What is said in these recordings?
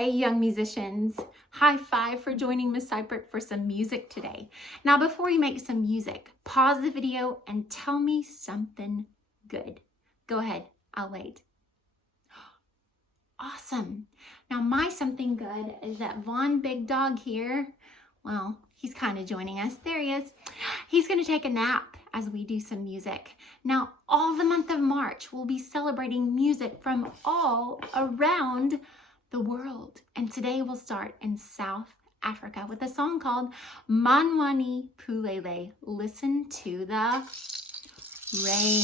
Hey, young musicians, high five for joining Miss Seibert for some music today. Now, before you make some music, pause the video and tell me something good. Go ahead, I'll wait. Awesome. Now, my something good is that Vaughn Big Dog here, well, he's kind of joining us. There he is. He's going to take a nap as we do some music. Now, all the month of March, we'll be celebrating music from all around the world. And today we'll start in South Africa with a song called Mangwani, Mpulele. Listen to the rain.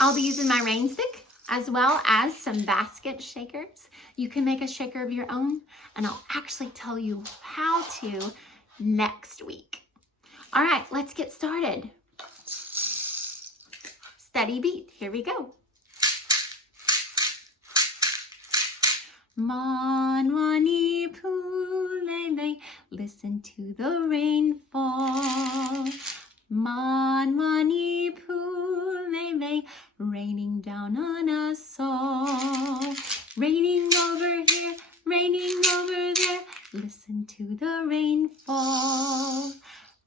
I'll be using my rain stick as well as some basket shakers. You can make a shaker of your own, and I'll actually tell you how to next week. All right, let's get started. Steady beat, here we go. Mangwani, Mpulele, listen to the rain fall. Mangwani, Mpulele, raining down on us all. Raining over here, raining over there, listen to the rain fall.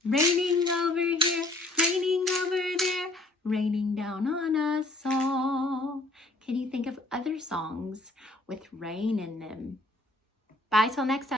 Raining over here, raining over there, raining down on us all. Can you think of other songs with rain in them? Bye till next time.